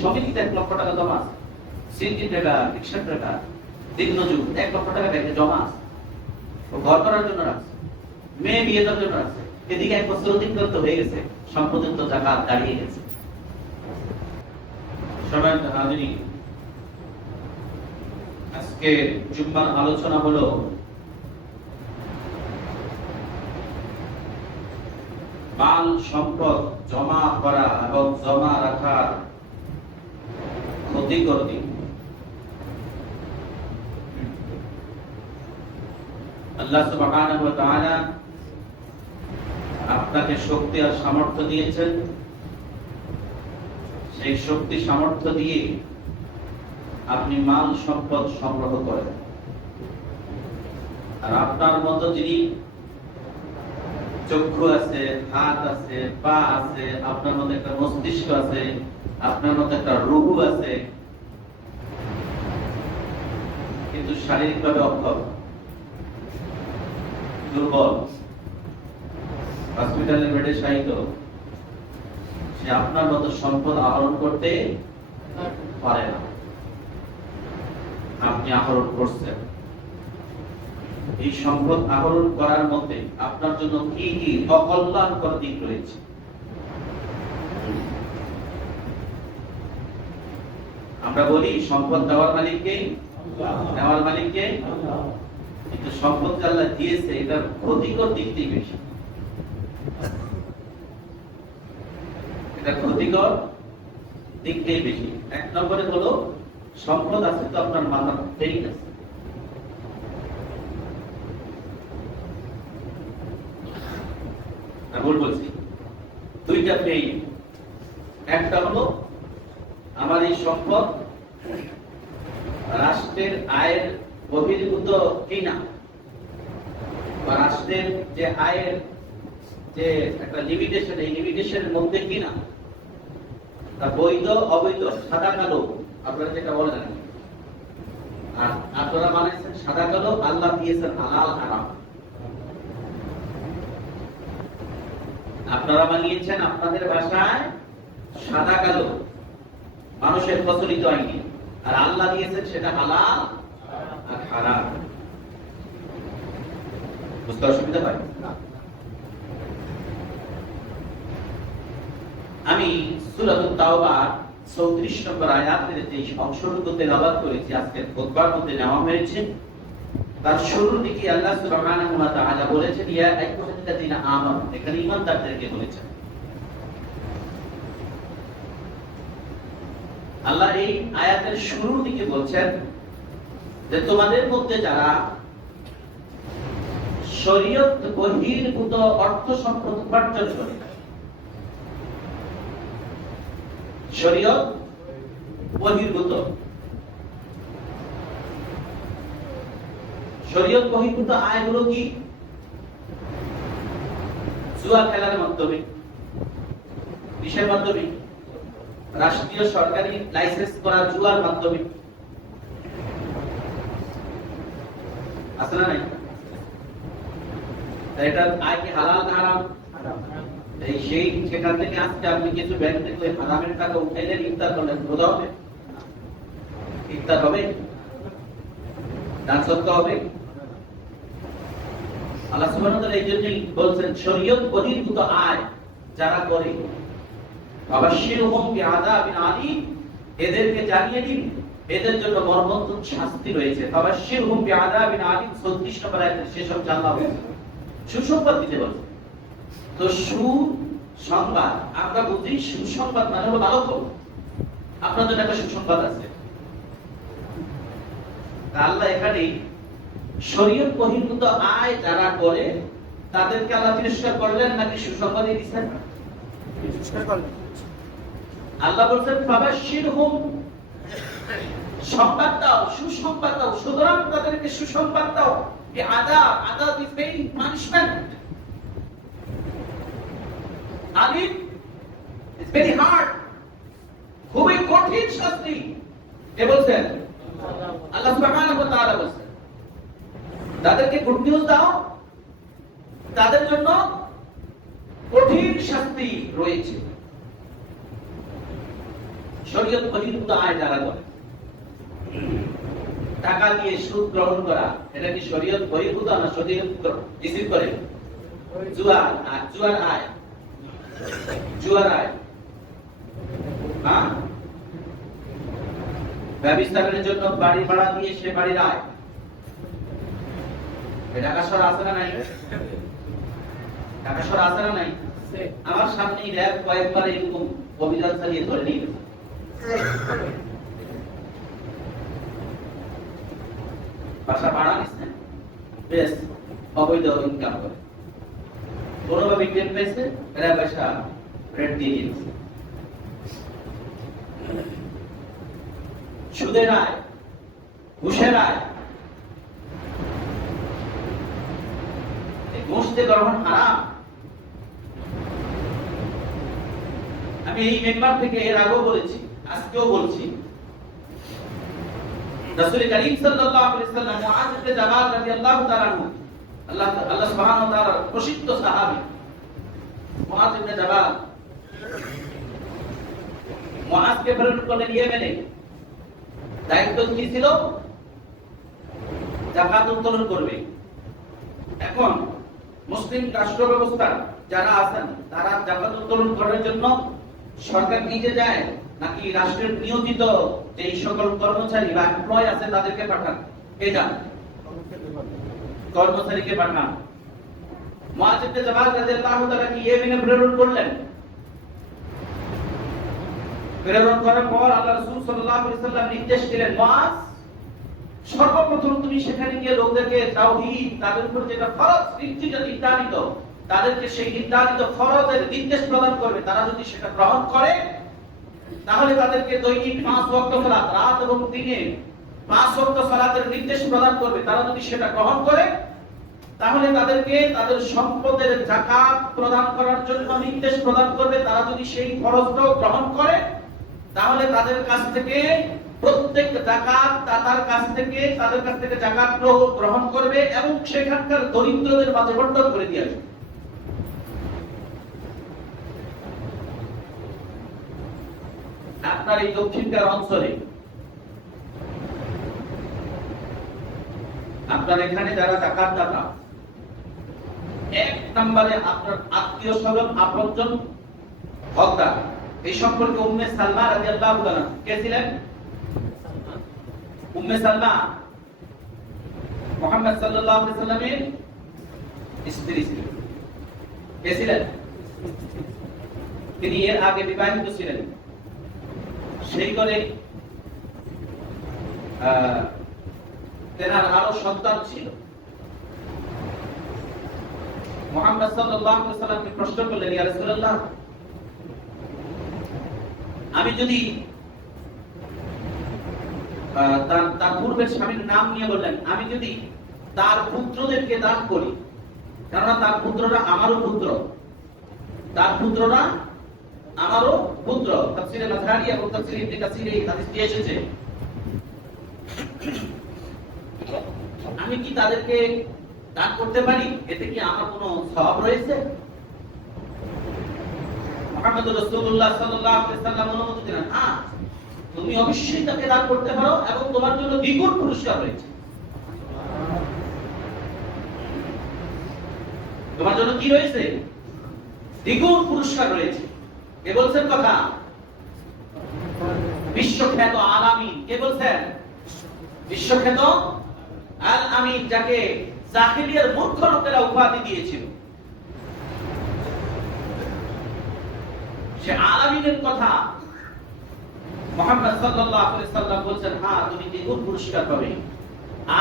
সমিতিতে 1 লক্ষ টাকা জমা আছে, সিটি টাকা, রিক্সা টাকা, দিনমজুর 1 লক্ষ টাকা ব্যাংকে জমা আছে, ও ঘর করার জন্য রাখছে, মেয়ে বিয়ে দেওয়ার জন্য রাখছে। এদিকে 1 বছর অতিক্রান্ত হয়ে গেছে, সম্পদের তো জাকাত দাঁড়িয়ে গেছে। সম্মানিত হাজিরিন, আজকে জুম্মার আলোচনা হলো মাল সম্পদ জমা করা এবং জমা রাখার ক্ষতিকর দিক। আল্লাহ সুবহানাহু ওয়া তাআলা আপনাকে শক্তি আর সামর্থ্য দিয়েছেন, সেই শক্তি সামর্থ্য দিয়ে আপনি মাল সম্পদ সংগ্রহ করেন। আর আপনার মতো যিনি চক্ষু আছে, হাত আছে, পা আছে, আপনার মতো একটা মস্তিষ্ক আছে, আপনার মতো একটা রূহ আছে, কিন্তু শারীরিকভাবে অক্ষম, দুর্বল, হসপিটালের বেডে শায়িত, সে আপনার মতো সম্পদ আহরণ করতে পারে না। আপনি আহরণ করছেন। এই সম্পদ আহরণ করার মধ্যে আপনার জন্য কি কি অকল্যাণকর দিক রয়েছে? আমরা বলি সম্পদ দেওয়ার মালিককে, নেওয়ার মালিককে, কিন্তু সম্পদ আল্লাহ দিয়েছে এটার ক্ষতিকর দিকটাই বেশি। এটা ক্ষতিকর দিকটাই বেশি। 1 নম্বরে হলো সম্পদ আছে তো আপনার মাথার পেইন আছে। ভুল বলছি, 2টা পেইন। একটা হলো আমার এই সম্পদ রাষ্ট্রের আয়ের বহির্ভূত কিনা, বা রাষ্ট্রের যে আয়ের যে একটা লিমিটেশন, এই লিমিটেশনের মধ্যে কিনা, তা বৈধ অবৈধ, সাদা কালো, আপনারা যেটা বলেন। আর আপনারা বানাইছেন সাদা কালো, আল্লাহ দিয়েছেন হালাল হারাম। আপনারা বানিয়েছেন আপনাদের ভাষায় সাদা কালো, মানুষের প্রচলিত আইনে, আর আল্লাহ দিয়েছেন সেটা হালাল আর হারাম। বুঝতে অসুবিধা হয়? আমি সূরাতুত তাওবার 34 নম্বর আয়াতের যে অংশটুকু তেলাওয়াত করেছি, আজকের খুতবার মধ্যে নেওয়া হয়েছে। তার শুরুর দিকে আল্লাহ সুবহানাহু ওয়া তাআলা বলেছেন, ইয়া আইয়ুহাল্লাযীনা আমানু, এখানে ঈমানদারদেরকে বলেছেন। আল্লাহ এই আয়াতের শুরুর দিকে বলছেন যে তোমাদের মধ্যে যারা শরীয়ত বহির্ভূত অর্থ সম্পদ উপার্জন করে, শরীয়ত বহির্ভূত, শরীয়ত বহির্ভূত আয়গুলো কি? জুয়া খেলার মাধ্যমে, কিসের মাধ্যমে? রাষ্ট্রীয় সরকারি লাইসেন্স করা জুয়ার মাধ্যমে। আছে না নাই? এটা আয় কি হালাল না হারাম? এই সেই সেখান থেকে আজকে আপনি কিছু ব্যাংক থেকে হারামের টাকা উঠাইলেন, ইফতার করলেন, রোজা হবে? ইফতার হবে? দান সদকা হবে? আল্লাহ সুবহানাহু ওয়া তাআলা এই জন্যই বলছেন শরীয়ত বহির্ভূত আয় যারা করে, আবাশশিরহুম বিআযাবিন আলীম, এদেরকে জানিয়ে দিন এদের জন্য মর্মন্তুদ শাস্তি রয়েছে। আবাশশিরহুম বিআযাবিন আলীম 36 নম্বর আয়াতের শেষ অংশে আল্লাহ বলেছেন সুসংবাদ দিতে বলেছেন। তো সুসংবাদ আমরা বুঝি, সুসংবাদ মানে হলো ভালো খবর। আপনার জন্য একটা সুসংবাদ আছে। আল্লাহ এখানে শরীয়ত বহির্ভূত আয় যারা করে তাদেরকে আল্লাহ তিরস্কার করলেন নাকি সুসংবাদই দিচ্ছেন? তিরস্কার করলেন। আল্লাহ বলছেন ফাবাশশিরহুম, সংবাদ দাও, সুসংবাদ দাও, সুতরাং তাদেরকে সুসংবাদ দাও। আযাব, আযাব ইজ পেইন, পানিশমেন্ট। আলিম ইজ ভেরি হার্ড, খুবই কঠিন শাস্তি। কে বলছেন? আল্লাহ সুবহানাহু ওয়া তাআলা বলছেন তাদেরকে গুড নিউজ দাও, তাদের জন্য কঠিন শাস্তি রয়েছে। শরীয়ত বহির্ভূত আয় যারা করে, টাকা দিয়ে সুদ গ্রহণ করা, এটা কি শরীয়ত বহির্ভূত না শরীয়ত রিসিভ করে? জুয়ার আয়, হ্যাঁ, ব্যবস্থাপনের জন্য বাড়ি ভাড়া দিয়ে সে বাড়ির আয়, টাকা সর আছে না নাই? টাকা সর আছে না নাই? আমার সামনেই র্যাব কয়েকবার এরকম অভিযান চালিয়ে ধরে নিয়ে গেছে। বাসা ভাড়া নিচ্ছে, বেশ অবৈধ ইনকাম করে, কোনোভাবে টেন পেয়েছে, এরা পয়সা রেট দিয়ে দিয়েছে। সুদের আয়, ঘুষের আয়, ঘুষ গ্রহণ হারাম। আমি এই মেম্বার থেকে এর আগেও বলেছি, আজকেও বলছি, রাসূল করিম সাল্লাল্লাহু আলাইহি ওয়াসাল্লাম মুআয ইবনে জাবাল রাদিয়াল্লাহু তাআলা আনহু, আল্লাহ সুবহানাহু ওয়া তাআলার প্রসিদ্ধ সাহাবী মুআয ইবনে জাবাল, মুআযকে প্রেরণ করলেন ইয়েমেনে। দায়িত্ব কি ছিল? যাকাত উত্তোলন করবে। এখন মুসলিম রাষ্ট্র ব্যবস্থা যারা আছেন তারা যাকাত উত্তোলন করার জন্য সরকার নিজে যায় নাকি রাষ্ট্রের নিয়োজিত যে সকল কর্মচারী বা এমপ্লয় আছে তাদেরকে পাঠান? কে যান? কর্মচারীকে পাঠান। মুআয ইবনে জাবাল রাদিয়াল্লাহু তাআলা কি ইয়েমেনে প্রেরণ করলেন। প্রেরণ করার পর আল্লাহ রাসূল সাল্লাল্লাহু আলাইহি ওয়াসাল্লাম নির্দেশ দিলেন, মুআয, সর্বপ্রথম তুমি সেখানে গিয়ে লোকদেরকে তাওহীদ, তাদের উপর যেটা ফরজ নির্ধারিত, তাদেরকে সেই নির্ধারিত ফরজের নির্দেশ প্রদান করবে। তারা যদি সেটা গ্রহণ করে তাহলে তাদেরকে দৈনিক 5 ওয়াক্ত সালাত, রাত এবং দিনে 5 ওয়াক্ত সালাতের নির্দেশ প্রদান করবে। তারা যদি সেটা গ্রহণ করে তাহলে তাদেরকে তাদের সম্পদের যাকাত প্রদান করার জন্য নির্দেশ প্রদান করবে। তারা যদি সেই ফরজটাও গ্রহণ করে তাহলে তাদের কাছ থেকে প্রত্যেক যাকাত দাতার কাছ থেকে তাদের কাছ থেকে যাকাত গ্রহণ করবে এবং সেখানকার দরিদ্রদের মাঝে বন্টন করে দিয়ে আসবে। আপনার এই দক্ষিণকার অঞ্চলে, আপনার এখানে যারা যাকাত দাতা, এক নম্বরে আপনার আত্মীয় স্বজন আপনজন হকদার। এই সম্পর্কে উম্মে সালমা রাদিয়াল্লাহু তাআলা কে ছিলেন? উম্মে সালমা মুহাম্মদ সাল্লাল্লাহু আলাইহি সাল্লামের স্ত্রী ছিলেন। কে ছিলেন? তিনি এর আগে বিবাহিত ছিলেন। সেই করে তেনার আরো সন্তান ছিল। মুহাম্মদ সাল্লাল্লাহু আলাইহি সাল্লামকে প্রশ্ন করলেন, ইয়া রাসূলুল্লাহ, আমি যদি তার পূর্বের স্বামীর নাম নিয়ে বললেন, আমি যদি তার পুত্রদেরকে দান করি, কেননা তার পুত্ররা আমারও পুত্র, তার পুত্ররা আমারও পুত্র। তাফসীরে মাযহারি এবং তাফসীরে ইবনে কাসীরে এই হাদিসটি এসেছে। আমি কি তাদেরকে দান করতে পারি? এতে কি আমার কোনো সওয়াব রয়েছে? মুহাম্মদ রাসূলুল্লাহ সাল্লাল্লাহু আলাইহি ওয়াসাল্লাম অনুমতি দিলেন, হ্যাঁ, তুমি অবশ্যই তাকে দান করতে পারো এবং তোমার জন্য দ্বিগুণ পুরস্কার রয়েছে। তোমার জন্য কি রয়েছে? দ্বিগুণ পুরস্কার রয়েছে। কে বলছেন কথা? বিশ্বখ্যাত আল আমিন। কে বলছেন? বিশ্বখ্যাত আল আমিন, যাকে জাহিলিয়ার মূর্খ লোকেরা উপাধি দিয়েছিল। সে আল আমিনের কথা মুহাম্মদ সাল্লাল্লাহু আলাইহি সাল্লাম বলছেন, হ্যাঁ, তুমি দ্বিগুণ পুরস্কার পাবে।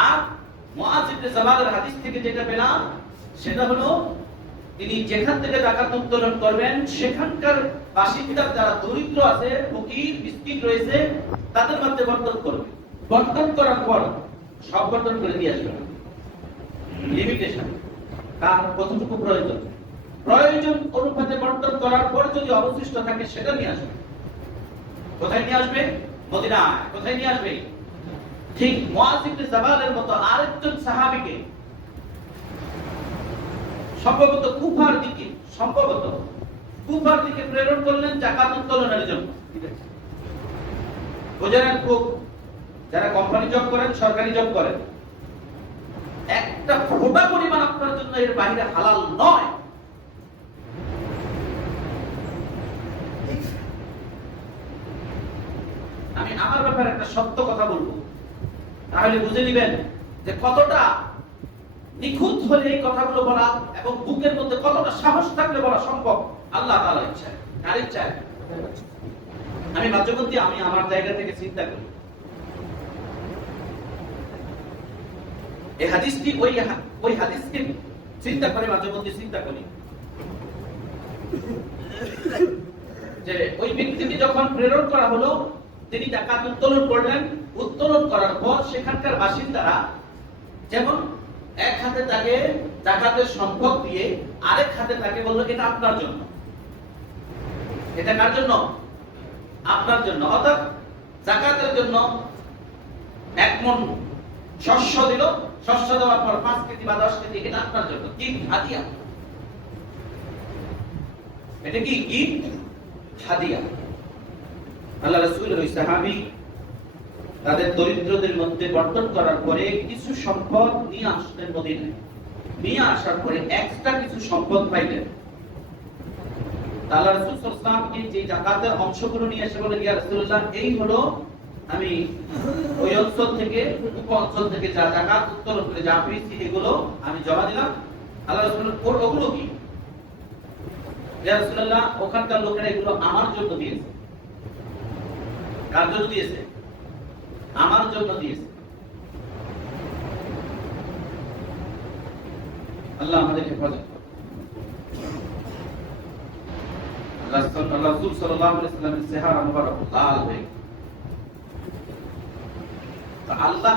আর মুআয ইবনে জাবালের হাদিস থেকে যেটা পেলাম সেটা হলো, তিনি যেখান থেকে যাকাত উত্তোলন করবেন সেখানকার বাসিন্দার যারা দরিদ্র আছে, ফকির মিসকিন রয়েছে, তাদের মধ্যে বন্টন করবে। বন্টন করার পর সব বন্টন করে দিয়ে আসবে। লিমিটেশন, কার কতটুকু প্রয়োজন, প্রয়োজন অনুপাতে বন্টন করার পর যদি অবশিষ্ট থাকে সেটা নিয়ে আসবে। কোথায় নিয়ে আসবে? মদিনায়। কোথায় নিয়ে আসবে? ঠিক মুআয ইবনে জাবালের মতো আরেকজন সাহাবীকে সম্ভবত কুফার দিকে প্রেরণ করলেন যাকাত উত্তোলনের জন্য। বোঝেন খুব, যারা কোম্পানি জব করেন, সরকারি জব করেন, একটা ফোঁটা পরিমাণ আপনার জন্য এর বাইরে হালাল নয়। আমি আমার ব্যাপারে একটা সত্য কথা বলবো, তাহলে বুঝে নিবেন যে কতটা নিখুঁত হলে এই কথাগুলো বলা এবং বুকের মধ্যে কতটা সাহস থাকলে বলা সম্ভব। আল্লাহ তাআলার ইচ্ছা, কার ইচ্ছা? আমি মাঝেমধ্যে আমি আমার জায়গা থেকে চিন্তা করি, এই হাদিসটি ওই হাদিসকে চিন্তা করে মাঝেমধ্যে চিন্তা করি যে ওই ব্যক্তিকে যখন প্রেরণ করা হলো, তিনি যাকাত উত্তোলন করলেন। উত্তোলন করার পর সেখানকার বাসিন্দারা যেমন এক হাতে তাকে যাকাতের সম্পদ দিয়ে আরেক হাতে তাকে বলল, এটা আপনার জন্য। এটা কার জন্য? আপনার জন্য। অর্থাৎ যাকাতের জন্য 1 মণ শস্য দিল, শস্য দেওয়ার পর 5 কেজি বা 10 কেজি, এটা আপনার জন্য, কি হাদিয়া। এটা কি হাদিয়া। আল্লাহ রাসূল ওই সাহাবী তাদের দরিদ্রদের মধ্যে বন্টন করার পরে কিছু সম্পদ নিয়ে আসলেন মদিনায়। নিয়ে আসার পরে এক্সট্রা কিছু সম্পদ পাইলেন। আল্লাহ রাসূল সাল্লাল্লাহু আলাইহি ওয়াসাল্লাম যে যাকাতের অংশগুলো নিয়ে এসে বলে, ইয়া রাসূলুল্লাহ, এই হলো আমি ওই অঞ্চল থেকে, উপ অঞ্চল থেকে যা যাকাত উত্তোলন করে যা পেয়েছি, এগুলো আমি জমা দিলাম। আল্লাহ রাসূল ওগুলো কি? ইয়া রাসূলুল্লাহ, ওখানকার লোকেরা এগুলো আমার জন্য দিয়েছে। কার জন্য দিয়েছে? আমার জন্য দিয়েছে। আল্লাহ আমাদেরকে হেফাজত করুন। রাসূল সাল্লাল্লাহু আলাইহি ওয়াসাল্লামের চেহারা মুবারক লাল হয়ে, আল্লাহ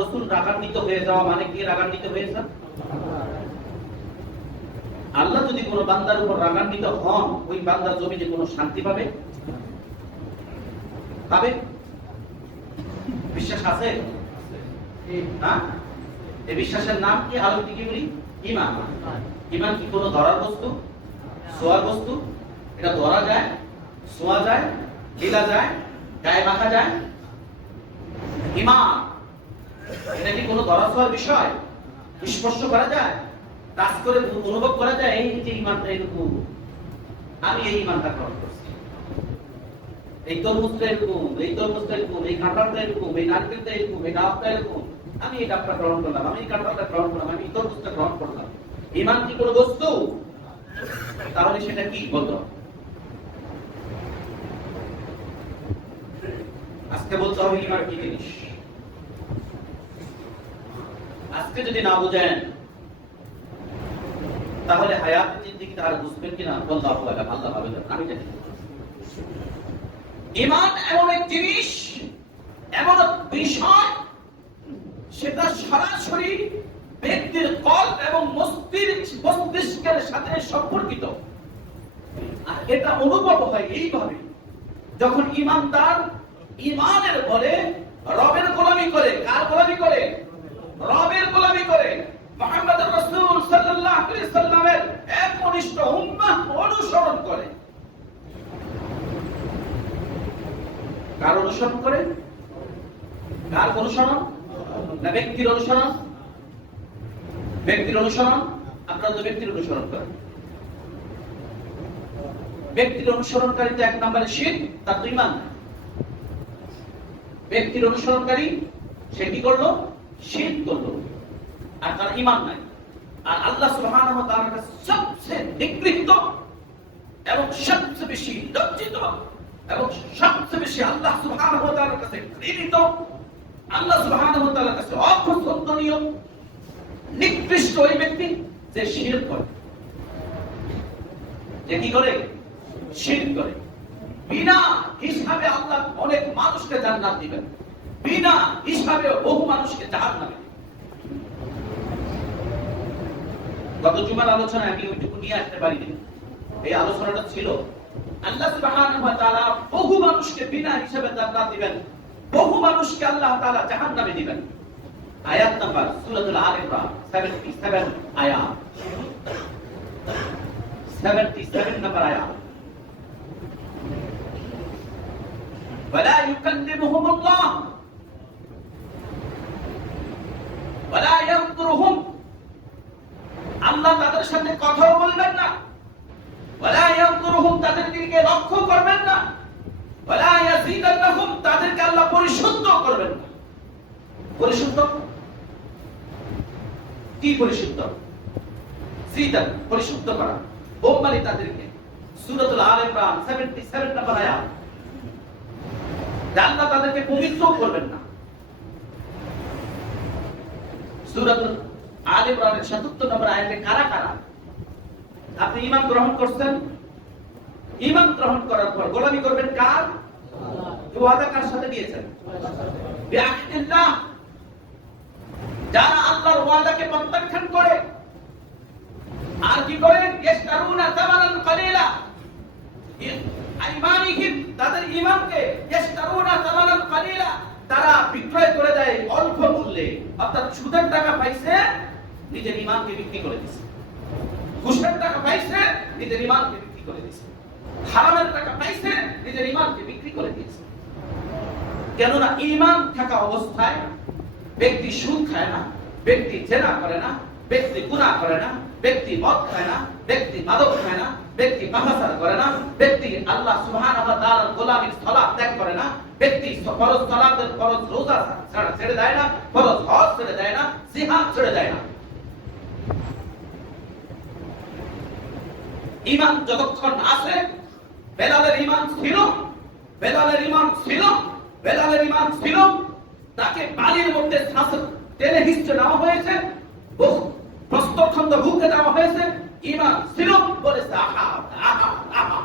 রাসূল রাগান্বিত হয়ে যাওয়া মানে কি? রাগান্বিত হয়েছে। আল্লাহ যদি কোনো বান্দার উপর রাগান্বিত হন, ওই বান্দার জমিনে কোনো শান্তি পাবে? পাবে? বিশ্বাস আছে? হ্যাঁ, এই বিশ্বাসের নাম কি? আলোকে কি বলি? ঈমান। ঈমান কি কোনো ধরার বস্তু, ছোঁয়ার বস্তু? এটা ধরা যায়, ছোঁয়া যায়, লীলা যায়, গায়ে মাখা যায়? ঈমান এটা কি কোনো ধরা ছোঁয়ার বিষয়? স্পর্শ করা যায়, কাজ করে অনুভব করা যায়? এই যে ঈমানটা এরকম, আমি এই ঈমানটা গ্রহণ করছি। এই তরমুজটা এরকম, এই তরমুজটা এরকম, এই কাঁঠালটা এরকম, এই নারকেলটা এরকম, এই ডাবটা এরকম, আমি এই ডাবটা গ্রহণ করলাম, আমি এই কাঁঠালটা গ্রহণ করলাম, আমি এই তরমুজটা গ্রহণ করলাম। ঈমান কি কোনো বস্তু? তাহলে সেটা কি বলতো? আজকে বলতে হবে ঈমান কি জিনিস। আজকে যদি না বুঝেন, তাহলে হায়াত জিন্দেগি তার বুঝবেন কিনা? আল্লাহু আ'লাম, আল্লাহ ভালো জানেন, আমি জানি। ঈমান এমন এক জিনিস, এমন এক বিষয়, সেটা সরাসরি ব্যক্তির কল্প এবং মস্তিষ্কের সাথে সম্পর্কিত। আর এটা অনুভব হয় এইভাবে, যখন ঈমানদার ঈমানের বলে রবের গোলামি করে। কার গোলামি করে? রবের গোলামি করে। মুহাম্মদ রাসূল সাল্লাল্লাহু আলাইহি ওয়াসাল্লামের একনিষ্ঠ উম্মাহ অনুসরণ করে। কার অনুসরণ করে? কার অনুসরণ? না ব্যক্তির অনুসরণ? ব্যক্তির অনুসরণ। আপনারা তো ব্যক্তির অনুসরণ করেন। ব্যক্তির অনুসরণকারীতে 1 নম্বরে শিরক, তার তো ঈমান। ব্যক্তির অনুসরণকারী সে কি করলো? শিরক করলো, আর তার ঈমান নাই। আর আল্লাহ সুবহানাহু ওয়া তাআলার কাছে সবচেয়ে নিকৃষ্ট এবং সবচেয়ে বেশি লজ্জিত এবং সবচেয়ে বেশি আল্লাহ সুবহানাহু ওয়া তাআলার কাছে ঘৃণিত, আল্লাহ সুবহানাহু ওয়া তাআলার কাছে অপছন্দনীয়, নিকৃষ্ট ওই ব্যক্তি যে শিরক করে। যে কি করে? শিরক করে। বিনা হিসাবে আল্লাহ অনেক মানুষকে জান্নাত দিবেন, বিনা হিসাবে বহু মানুষকে জাহান্নামে দিবেন। গত জুমার আলোচনায় আমি ওইটুকু নিয়ে আসতে পারিনি। এই আলোচনাটা ছিল আল্লাহ সুবহানাহু ওয়া তাআলা বহু মানুষকে বিনা হিসাবে জান্নাত দিবেন, বহু মানুষকে আল্লাহ তাআলা জাহান্নামে দিবেন। আয়াত নাম্বার সূরাতুল আল ইমরান 77 আয়াত, 77 নম্বর আয়াত। ওয়ালা ইউকাল্লিমুহুমুল্লাহ ওয়ালা ইয়ানজুরুহুম, আল্লাহ তাদের সাথে কথাও বলবেন না, ওয়ালা ইয়ানজুরুহুম, তাদের দিকে লক্ষ্য করবেন না, ওয়ালা ইয়াজিদান্নাহুম, তাদেরকে আল্লাহ পরিশুদ্ধ করবেন না। পরিশুদ্ধ কি? পরিশুদ্ধ জিদান, পরিশুদ্ধ করা, বোমালি তাদেরকে। সূরাতুল আল ইমরান 77 নম্বর আয়াত, আল্লাহ তাদেরকে পবিত্র করবেন না। সূরাতুল আল ইমরানের 77 নম্বর আয়াতে কারা কারা আপনি ঈমান গ্রহণ করছেন? ঈমান গ্রহণ করার পর গোলামি করবেন কার? ওয়াদা কার সাথে দিয়েছেন? বিআহদিল্লাহ, যারা আল্লাহর ওয়াদাকে প্রত্যাখ্যান করে আর কি করে? ইশতারুনা তামানান কলিলা, ঈমানিহিম, তাদের ঈমানকে ইশতারুনা তামানান কলিলা, তারা বিক্রয় করে দেয় অল্প মূল্যে। অর্থাৎ সুদের টাকা পাইছে, নিজের ঈমানকে বিক্রি করে দিয়েছে। ঘুষের টাকা পাইছে, নিজের ঈমানকে বিক্রি করে দিয়েছে। হারামের টাকা পাইছে, নিজের ঈমানকে বিক্রি করে দিয়েছে। কেননা ঈমান থাকা অবস্থায় ব্যক্তি সুদ খায় না, ব্যক্তি জেনা করে না, ব্যক্তি গুনাহ করে না, ব্যক্তি মদ খায় না, ব্যক্তি মাদক খায় না, ব্যক্তি পাপাচার করে না, ব্যক্তি আল্লাহ সুবহানাহু ওয়া তাআলার গোলামীর সালাত ত্যাগ করে না, ব্যক্তি ফরজ সালাতের ফরজ রোজা ছেড়ে দেয় না, ফরজ হজ ছেড়ে দেয় না, জিহাদ ছেড়ে দেয় না। ঈমান যতক্ষণ আছে, বেলালের ঈমান ছিল, বেলালের ঈমান ছিল, বেলালের ঈমান ছিল, তাকে বালির মধ্যে টেনে হিঁচড়ে নেওয়া হয়েছে, প্রস্তরখণ্ড ভুকে দেওয়া হয়েছে, ঈমান ছিল বলেছে আহা আহা আহা।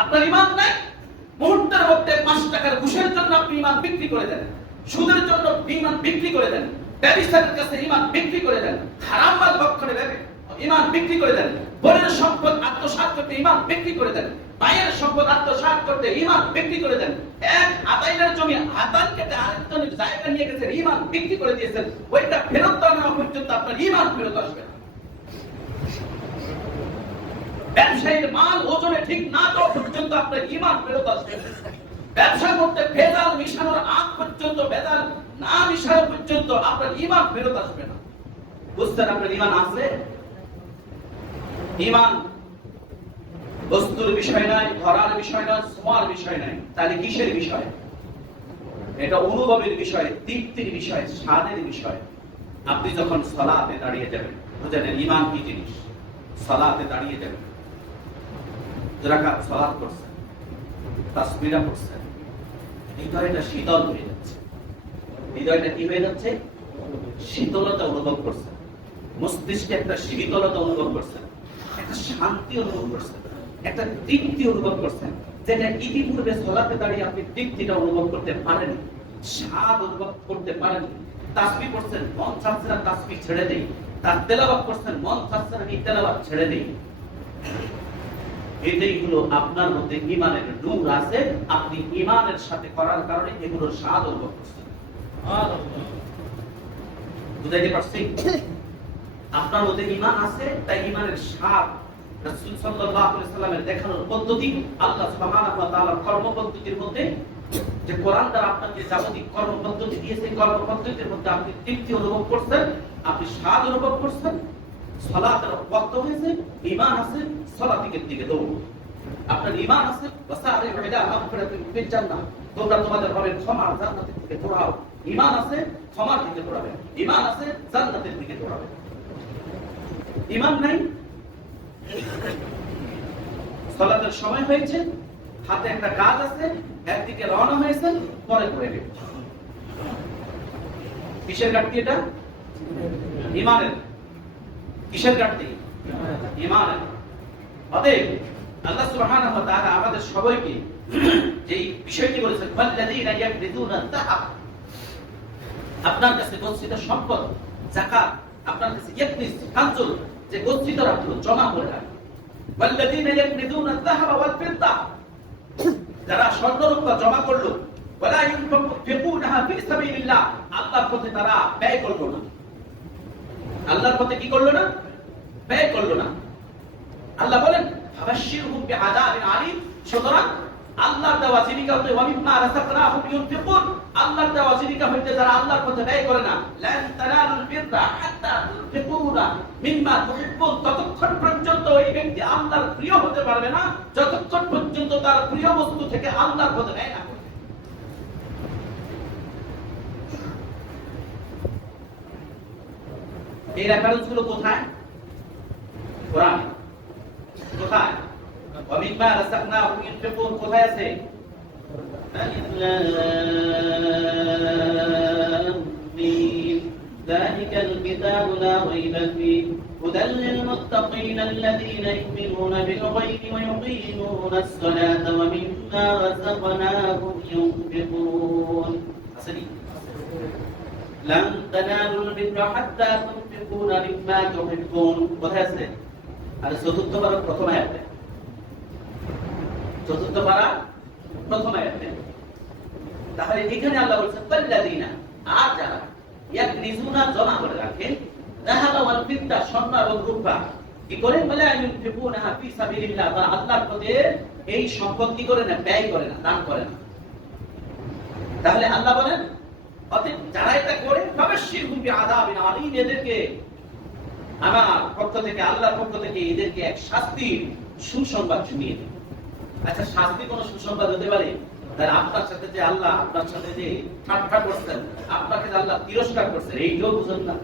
আপনার ঈমান নাই, মুহূর্তের মধ্যে 5 টাকার ঘুষের জন্য আপনি ঈমান বিক্রি করে দেন, সুদের জন্য ঈমান বিক্রি করে দেন, ব্যভিচারের কাছে ঈমান বিক্রি করে দেন, হারাম মাল ভক্ষণে দেন ঈমান বিক্রি করে দেন, বোনের সম্পদ আত্মসাৎ করতে ঈমান বিক্রি করে দেন, ভাইয়ের সম্পদ আত্মসাৎ করতে ঈমান বিক্রি করে দেন, এক আতাইনের জমি আতান কেটে আরেকজনের জায়গা নিয়ে গেছেন, ঈমান বিক্রি করে দিয়েছেন, ওইটা ফেরত দেওয়া পর্যন্ত আপনার ঈমান ফেরত আসবে না। ব্যবসায়ীর মাল ওজনে ঠিক না দেওয়া পর্যন্ত আপনার ঈমান ফেরত আসবে না। ব্যবসার মধ্যে ভেজাল মিশানোর আগ পর্যন্ত, ভেজাল না মিশানো পর্যন্ত আপনার ঈমান ফেরত আসবে না। বুঝছেন? আপনার ঈমান আছে? ঈমান বস্তুর বিষয় নয়, ধরার বিষয় নয়, ছোঁয়ার বিষয় নয়, তাহলে কিসের বিষয়? এটা অনুভবের বিষয়, তৃপ্তির বিষয়, স্বাদের বিষয়। আপনি যখন সালাতে দাঁড়িয়ে যাবেন, বুঝলেন ঈমান কি জিনিস? সালাতে দাঁড়িয়ে যাবেন, রাকাত সালাত করছেন, তাসবিহ পড়ছেন, হৃদয়টা শীতল হয়ে যাচ্ছে। হৃদয়টা কি হয়ে যাচ্ছে? শীতলতা অনুভব করছেন, মস্তিষ্কে একটা শীতলতা অনুভব করছেন, একটা শান্তি অনুভব করছেন, একটা তৃপ্তি অনুভব করছেন, যেটা ইতিপূর্বে সালাতে দাঁড়িয়ে আপনি তৃপ্তিটা অনুভব করতে পারেননি, স্বাদ অনুভব করতে পারেননি। তাসবিহ পড়ছেন, মন চাচ্ছে না তাসবিহ ছেড়ে দেই, তার তেলাওয়াত করছেন, মন চাচ্ছে না তেলাওয়াত ছেড়ে দেই। এটাই হলো আপনার মধ্যে ঈমানের নূর আছে, আপনি ঈমানের সাথে করার কারণে এগুলোর স্বাদ অনুভব করছেন। বুঝাইতে পারছি? আপনার মধ্যে ঈমান আছে, তাই ঈমানের স্বাদ রাসূল সাল্লাল্লাহু আলাইহি ওয়াসাল্লামের দেখানোর পদ্ধতি, আল্লাহ সুবহানাহু ওয়া তাআলার কর্মপদ্ধতির মধ্যে যে কোরআন দ্বারা আপনাকে যাবতীয় কর্মপদ্ধতি দিয়েছে, কর্মপদ্ধতির মধ্যে আপনি তৃপ্তি অনুভব করছেন, আপনি স্বাদ অনুভব করছেন। সালাতের ওয়াক্ত হয়েছে, ঈমান আছে, সালাতের দিকে দৌড়। আপনার ঈমান আছে, ওয়াসারিউ ইলা মাগফিরাতিন ফিল জান্নাহ, তোমরা তোমাদের রবের ক্ষমার জান্নাতের দিকে দৌড়াও। ঈমান আছে, ক্ষমার দিকে দৌড়াবে। ঈমান আছে, জান্নাতের দিকে দৌড়াবে। ঈমান নাই, সালাতের সময় হয়েছে, হাতে একটা কাজ আছে, একদিকে রওনা হয়েছে, পরে পড়ে গেল। কিসের ঘাটতি এটা? ঈমানের। কিসের ঘাটতি? ঈমানের। অতএব আল্লাহ সুবহানাহু ওয়া তাআলা আমাদের সবাইকে যে বিষয়টি বলেছেন, ওয়াল্লাযীনা ইয়াকরিদুনা যাকাত, আপনার কাছে গচ্ছিত সম্পদ যাকাত, আপনার কাছে ইয়াকরিজ কানজুল, যে গচ্ছিত রাখলো, জমা করে রাখলো। ওয়াল্লাযীনা ইয়াকরিদুনা যাহাবা ওয়াল ফিদ্দা, যারা স্বর্ণ রূপা জমা করলো, ওয়ালা ইউনফিকুনাহা ফি সাবিলিল্লাহ, আল্লাহর পথে তারা ব্যয় করলো না। আল্লাহর পথে কি করলো না? ব্যয় করলো না। আল্লাহ বলেন, ফাবাশশিরহুম বিআযাবিন আলীম, সুতরাং আল্লাহর দেওয়া জীবিকা হতে ওয়ামিম্মা রাযাকনাহুম ইউনফিকুন, আল্লাহর দেওয়া জীবিকা হইতে যারা আল্লাহর পথে ব্যয় করে না, লান তানালুল বিররা হাত্তা তুনফিকুনা মিম্মা তুহিব্বুন, ততক্ষণ পর্যন্ত ওই ব্যক্তি আল্লাহর প্রিয় হতে পারবে না যতক্ষণ পর্যন্ত তার প্রিয় বস্তু থেকে আল্লাহর পথে ব্যয় না করবে। এই রেফারেন্স গুলো কোথায়? কোরআন। কোথায়? ওয়ামিম্মা রাযাকনাহুম ইউনফিকুন কোথায় আছে? ذلك الكتاب لا ريب فيه هدى للمتقين الذين يؤمنون بالغيب ويقيمون الصلاة ومما رزقناهم ينفقون لن تنالوا البر حتى تنفقون مما تحبون কোথায় আছে? আর চতুর্থ পারা প্রথম আয়াতে, চতুর্থ পারা প্রথম আয়াতে। তাহলে এখানে আল্লাহ বলেছেন তাল্লাযিনা, আর যারা ইয়াকনিজুনা জমা করে রাখে, যাহাবা ওয়াল ফিদ্দা, স্বর্ণ এবং রূপা, কি করে? বলে ইউনফিকুনাহা ফি সাবিলিল্লাহ, তারা আল্লাহর পথে এই সম্পদ কি করে না? ব্যয় করে না, দান করে না। তাহলে আল্লাহ বলেন অতএব যারা এটা করে ফাবাশশিরহুম বিআযাবিন আলীম, এদেরকে আমার পক্ষ থেকে, আল্লাহর পক্ষ থেকে এদেরকে এক শাস্তির সুসংবাদ শুনিয়ে দিন। আচ্ছা, শাস্তি কোন সুসংবাদ হতে পারে? তাহলে আপনার সাথে যে আল্লাহ আপনার সাথে যে ঠাট্টা করছেন, আপনাকে যে আল্লাহ তিরস্কার করছেন, এইটাও বুঝেন না।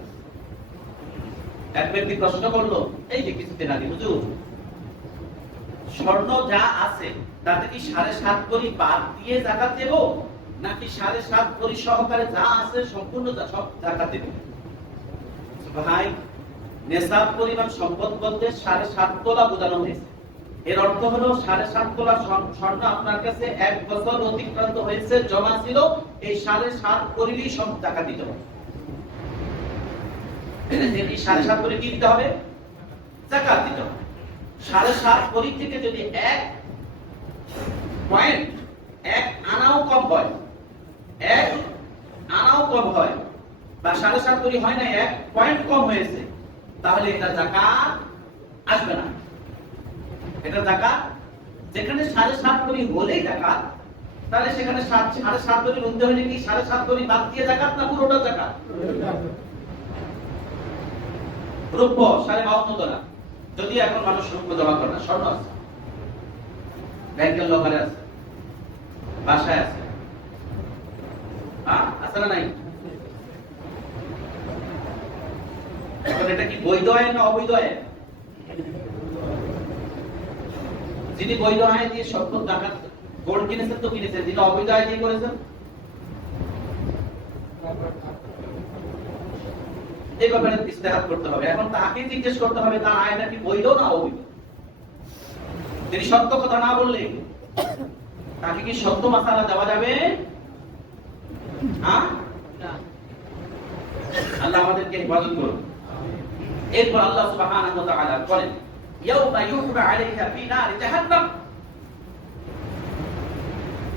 এক ব্যক্তি প্রশ্ন করলো, এই যে কিছুদিন আগে, হুজুর স্বর্ণ যা আছে তাতে কি 7.5 ভরি বাদ দিয়ে যাকাত দেব, নাকি 7.5 ভরি সহকারে যা আছে সম্পূর্ণ সব যাকাত দেব? ভাই, নেশাব পরিমাণ সম্পদ বলতে 7.5 তোলা বোঝানো হয়েছে। এর অর্থ হলো 7.5 তোলা স্বর্ণ আপনার কাছে 1 বছর অতিক্রান্ত হয়েছে, জমা ছিল, এই 7.5 ভরিরই সব টাকা দিতে হবে। এই 7.5 ভরি কি দিতে হবে? যাকাত দিতে হবে। 7.5 ভরি থেকে যদি 1 আনাও কম হয়, 1 আনাও কম হয়, বা 7.5 ভরি হয় না, 1 পয়েন্ট কম হয়েছে, তাহলে এটা যাকাত আসবে না। এটা যাকাত, যেখানে 7.5 ভরি হলেই যাকাত, তাহলে সেখানে 7.5 ভরি মধ্যে হলে কি 7.5 ভরি বাদ দিয়ে যাকাত না পুরোটা যাকাত? রূপ 52.5 তোলা, যদি এখন মানুষ রূপ জমা করে না, স্বর্ণ আছে, ব্যাংকের লকারে আছে, বাসায় আছে, আছে না নাই? এখন এটা কি বৈধ আইন না অবৈধ আইন? যিনি বৈধ আইন দিয়ে স্বর্ণ টাকা গোল্ড কিনেছেন তো কিনেছেন, যিনি অবৈধ আইন দিয়ে করেছেন, এই ব্যাপারে ইস্তেহাদ করতে হবে। এখন তাকে জিজ্ঞেস করতে হবে তার আইনটা কি বৈধ না অবৈধ। তিনি সত্য কথা না বললে তাকে কি সত্য মাসালা দেওয়া যাবে? আল্লাহ আমাদেরকে হেফাজত করুন। এরপর আল্লাহ সুবহানাহু ওয়া তাআলা বলেন, ইয়াউমা ইউহবা আলাইহা ফি নারি জাহান্নাম,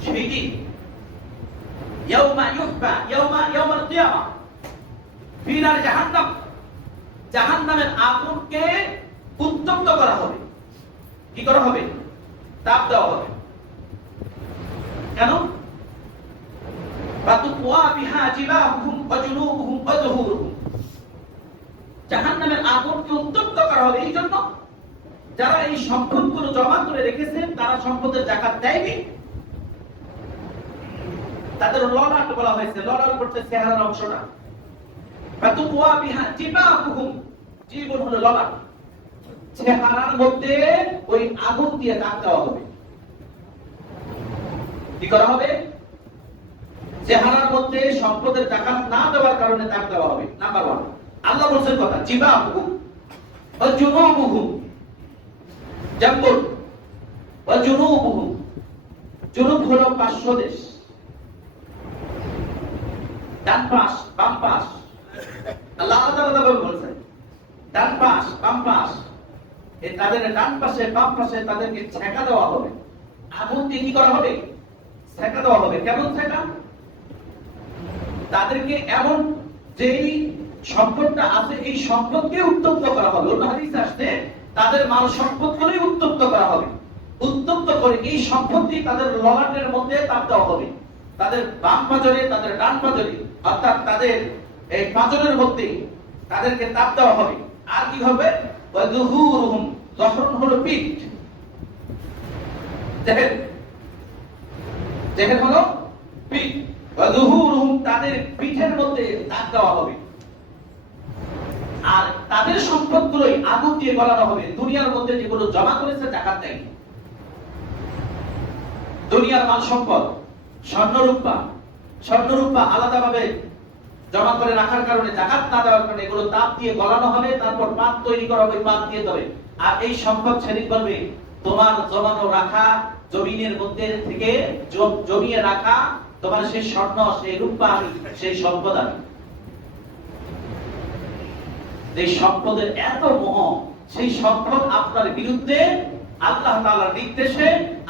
সেদিন ইয়াউমাল কিয়ামা ফি নারি জাহান্নাম, জাহান্নামের আগুনকে উত্তপ্ত করা হবে। কি করা হবে? তাপ দেওয়া হবে। কেন? বাতুওয়া বিহা জিবাহুম ওয়া জুনুবুহুম ওয়া যুহুরুহুম, জাহান্নামের আগুনকে উত্তপ্ত করা হবে এই জন্য যারা এই সম্পদগুলো জমা করে রেখেছেন, তারা সম্পদের যাকাত দেয়নি। তাদের ললাট বলা হয়েছে, ললাট করতে চেহারার অংশটা। বাতুওয়া বিহা জিবাহুম, জীবন হলো ললাট, চেহারার মধ্যে ওই আগুন দিয়ে দাগ দেওয়া হবে। কি করা হবে? চেহারার মধ্যে সম্পদের যাকাত না দেওয়ার কারণে দাগ দেওয়া হবে। নাম্বার 1, আল্লাহ বলেছেন কথা, জিবাহুম ওয়া জুনুবুহুম, জাম্বুল ওয়া জুনুবুহুম, জুনুব হলো পার্শ্বদেশ, ডান পাশ বাম পাশ। আল্লাহ আলাদা বলেছেন ডান পাশ বাম পাশ, এই তাদের ডান পাশে বাম পাশে তাদেরকে ছেঁকা দেওয়া হবে। আগুন দিয়ে কি করা হবে? ছেঁকা দেওয়া হবে। কেমন ছেঁকা? তাদেরকে এমন যেই সম্পদটা আছে এই সম্পদকে উত্তপ্ত করা হবে। হাদিসে আসছে তাদের মাল সম্পদগুলোই উত্তপ্ত করা হবে। উদ্যুক্ত করে এই সম্পত্তি তাদের ললাটের মধ্যে তাপ দেওয়া হবে, তাদের বাম পাঁজরে, তাদের ডান পাঁজরে, অর্থাৎ তাদের এই পাঁজরের মধ্যে তাদেরকে তাপ দেওয়া হবে। আর কি হবে? ওয়াযুহুরুহুম, যহরুন হলো পিঠ, দেখেন দেখেন হলো পিঠ, ওয়াযুহুরুহুম, তাদের পিঠের মধ্যে তাপ দেওয়া হবে। আর তাদের সম্পদগুলোই আগুন দিয়ে গলানো হবে। দুনিয়ার মধ্যে যেগুলো জমা করেছে জাকাত দেয়নি, দুনিয়ার মাল সম্পদ, স্বর্ণরূপা আলাদাভাবে জমা করে রাখার কারণে, জাকাত না দেওয়ার কারণে এগুলো তাপ দিয়ে গলানো হবে, তারপর পাত তৈরি করা হবে, পাত দিয়ে দেবে। আর এই সম্পদ সেদিন বলবে তোমার জমানো রাখা জমিনের মধ্যে থেকে জমিয়ে রাখা তোমার সেই স্বর্ণ, সেই রূপা, সেই সম্পদ আমি। এই সম্পদের এত মোহ, সেই সম্পদ আপনার বিরুদ্ধে আল্লাহ তাআলার নির্দেশে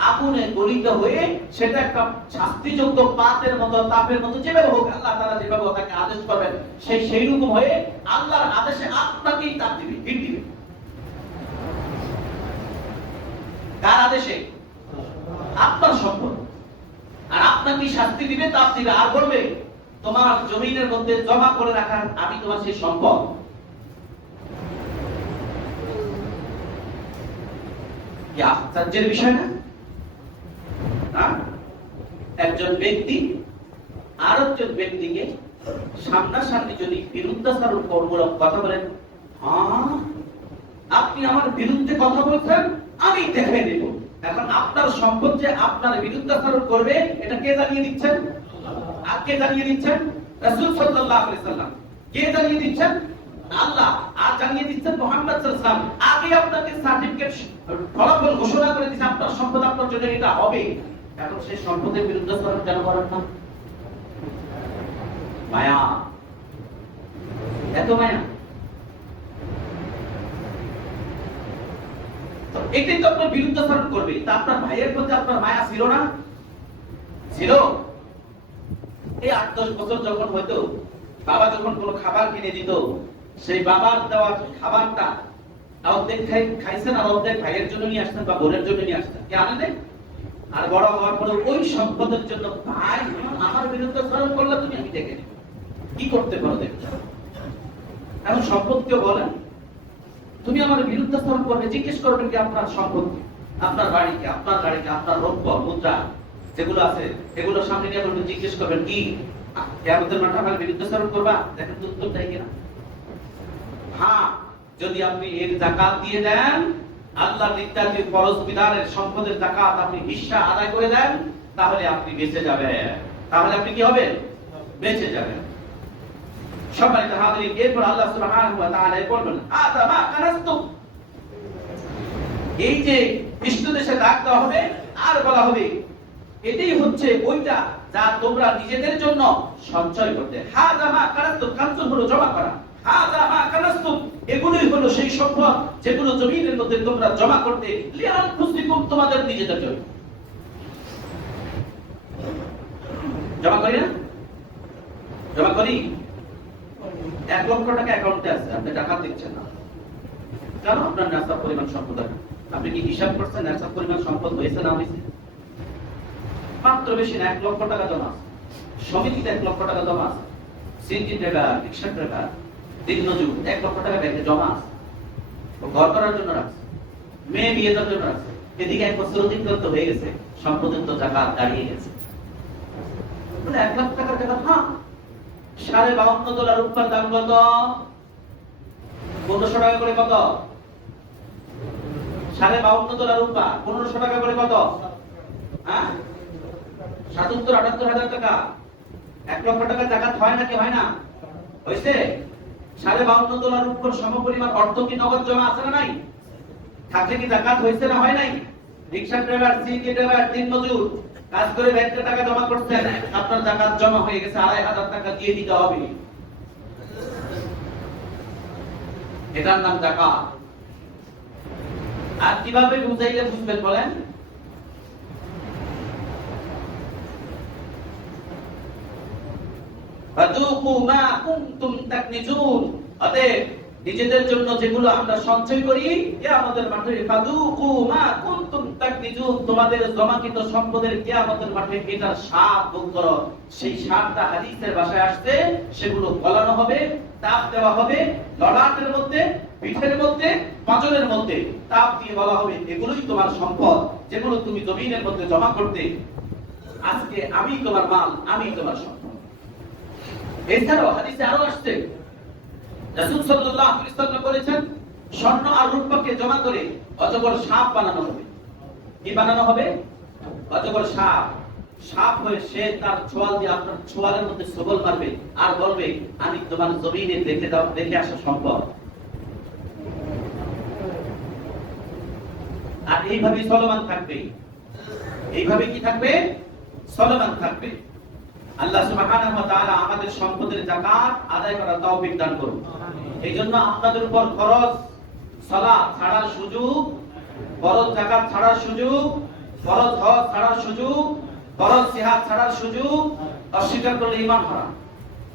আগুনে গলিত হয়ে সেটা একটা শাস্তিযোগ্য পাতের মতো, তাপের মতো, যেভাবে হোক আল্লাহ তাআলা যেভাবে তাকে আদেশ করবেন সেই রকম হয়ে আল্লাহর আদেশে আপনাকেই তাপ দিবে, হিট দিবে। কার আদেশে? আপনার সম্পদ। আর আপনাকেই শাস্তি দিবে, তাপ দিবে, আর বলবে তোমার জমিনের মধ্যে জমা করে রাখা আমি তোমার সেই সম্পদ। কি আশ্চর্যের বিষয় না? একজন ব্যক্তি আর একজন ব্যক্তিকে সামনাসামনি যদি বিরুদ্ধাচরণ করমূলক কথা বলেন, আপনি আমার বিরুদ্ধে কথা বলছেন, আমি দেখে দেব। এখন আপনার সম্পদ যে আপনার বিরুদ্ধাচরণ করবে, এটা কে জানিয়ে দিচ্ছেন? আর কে জানিয়ে দিচ্ছেন? রাসূল সাল্লাল্লাহু আলাইহি সাল্লাম। কে জানিয়ে দিচ্ছেন? আল্লাহ। আর জানিয়ে দিচ্ছেন মুহাম্মদ সাল্লাল্লাহু আলাইহি সাল্লাম। আগে আপনাকে সার্টিফিকেট ফলাফল ঘোষণা করে দিয়েছে আপনার সম্পদ আপনার জন্য এটা হবে। এখন সেই সম্পদের বিরুদ্ধাচরণ কেন করেন না? মায়া, এত মায়া। তো এটাই তো আপনার বিরুদ্ধাচরণ করবে। তা আপনার ভাইয়ের প্রতি আপনার মায়া ছিল না? ছিল। এই 8-10 বছর যখন হয়তো বাবা যখন কোনো খাবার কিনে দিত, সেই বাবার দেওয়া খাবারটা অর্ধেক খাইছেন আর অর্ধেক ভাইয়ের জন্য নিয়ে আসতেন বা বোনের জন্য নিয়ে আসতেন, কি আনন্দে। আর বড় হওয়ার পরে ওই সম্পদের জন্য ভাই আমার বিরুদ্ধে চরণ করলে তুমি আমি দেখে নিব, কি করতে পারো দেখো। এখন সম্পদকে বলেন তুমি আমার বিরুদ্ধে চরণ করবে, জিজ্ঞেস করবেন কি আপনার সম্পত্তি, আপনার বাড়িকে, আপনার গাড়িকে, আপনার রৌপ্য মুদ্রা যেগুলো আছে এগুলো সামনে নিয়ে বলবেন, জিজ্ঞেস করবেন কি কিয়ামতের মাঠে আমার বিরুদ্ধে চরণ করবা? দেখেন তো উত্তর দেয় কিনা। হ্যাঁ, যদি আপনি এর যাকাত দিয়ে দেন, আল্লাহর নির্ধারিত ফরজ বিধানের সম্পদের যাকাত আপনি হিস্সা আদায় করে দেন, তাহলে আপনি বেঁচে যাবেন। তাহলে আপনি কি হবেন? বেঁচে যাবেন। সম্মানিত হাজিরিন, এরপর আল্লাহ সুবহানাহু ওয়া তাআলা বলবেন আদা মা কানাস্তুম, এই যে পৃষ্ঠ দেশে ডাক দেওয়া হবে আর বলা হবে এটাই হচ্ছে ওইটা যা তোমরা নিজেদের জন্য সঞ্চয় করতে। হাদা মা কানাস্তুম, কানসুন হলো জমা করা, হাদা মা কানাস্তুম এগুলোই হলো সেই সম্পদ যেগুলো জমিনের মধ্যে তোমরা জমা করতে, লিআনফুসিকুম তোমাদের নিজেদের জন্য। জমা করি না? জমা করি। 1 লক্ষ টাকা অ্যাকাউন্টে আছে, আপনি টাকা দিচ্ছেন না কেন? আপনার নেশাব পরিমাণ সম্পদ আছে। আপনি কি হিসাব করছেন নেশাব পরিমাণ সম্পদ হয়েছে না হয়েছে? মাত্র বেশি না 1 লক্ষ টাকা জমা আছে। সমিতিতে 1 লক্ষ টাকা জমা আছে, সিএনজি ড্রাইভার, রিকশা ড্রাইভার, দিন মজুর 1 লক্ষ টাকা ব্যাংকে জমা আছে, ঘর করার জন্য রাখছে, মেয়ে বিয়ে দেওয়ার জন্য রাখছে। এদিকে 1 বছর অতিক্রান্ত হয়ে গেছে, সম্পদের তো জাকাত দাঁড়িয়ে গেছে। 1 লাখ টাকার জাকাত, হ্যাঁ। 52.5 তোলা রূপার দাম কত? 1500 টাকা করে। কত? 52.5 তোলা রূপা 1500 টাকা করে। কত? হ্যাঁ, 77-78 হাজার টাকা। 1 লক্ষ টাকা জাকাত হয় নাকি হয় না? হইছে। 52.5 তোলা রূপার সমপরিমাণ অর্থ কি নগদ জমা আছে না নাই? থাকলে কি জাকাত হইছে না হয় নাই? রিকশা ড্রাইভার, সিএনজি ড্রাইভার, দিন মজুর কাজ করে ব্যাংকে টাকা জমা করছেন, আপনার জাকাত জমা হয়ে গেছে, 2500 টাকা দিয়ে দিতে হবে। এটার নাম জাকাত। আর কিভাবে বুঝাইলে বুঝবেন বলেন? ফাযুকু মা কুনতুম তাকনিজুন, অতএব নিজেদের জন্য যেগুলো আমরা সঞ্চয় করি, কিয়ামতের মাঠে ফাযুকু মা কুনতুম তাকনিজুন, তোমাদের জমাকৃত সম্পদের কিয়ামতের মাঠে এটার স্বাদ ভোগ করো। সেই স্বাদটা হাদিসের ভাষায় আসছে, সেগুলো গলানো হবে, তাপ দেওয়া হবে, ললাটের মধ্যে, পিঠের মধ্যে, পাঁজরের মধ্যে তাপ দিয়ে বলা হবে এগুলোই তোমার সম্পদ, যেগুলো তুমি জমিনের মধ্যে জমা করতে। আজকে আমি তোমার মাল, আমি তোমার সম্পদ। এছাড়াও হাদিসে আরো আসছে, রাসূল সাল্লাল্লাহু আলাইহি ওয়াসাল্লাম বলেছেন, স্বর্ণ আর রূপাকে জমা করে অজগর সাপ বানানো হবে। কি বানানো হবে? অজগর সাপ। সাপ হয়ে সে তার ছোয়াল দিয়ে আপনার ছোয়ালের মধ্যে সবল মারবে আর বলবে আমি তোমার জমিনে দেখে দাও, দেখে আসা সম্পদ। আর এইভাবে চলমান থাকবে, এইভাবে কি থাকবে? চলমান থাকবে। আল্লাহ সুবহানাহু ওয়া তাআলা আমাদের সম্পদের যাকাত আদায় করার তৌফিক দান করুন। এইজন্য আপনাদের উপর ফরজ সালাত ছাড়ার সুযোগ, ফরজ যাকাত ছাড়ার সুযোগ, ফরজ হজ ছাড়ার সুযোগ, ফরজ জিহাদ ছাড়ার সুযোগ, অস্বীকার করলে ঈমান হারাম।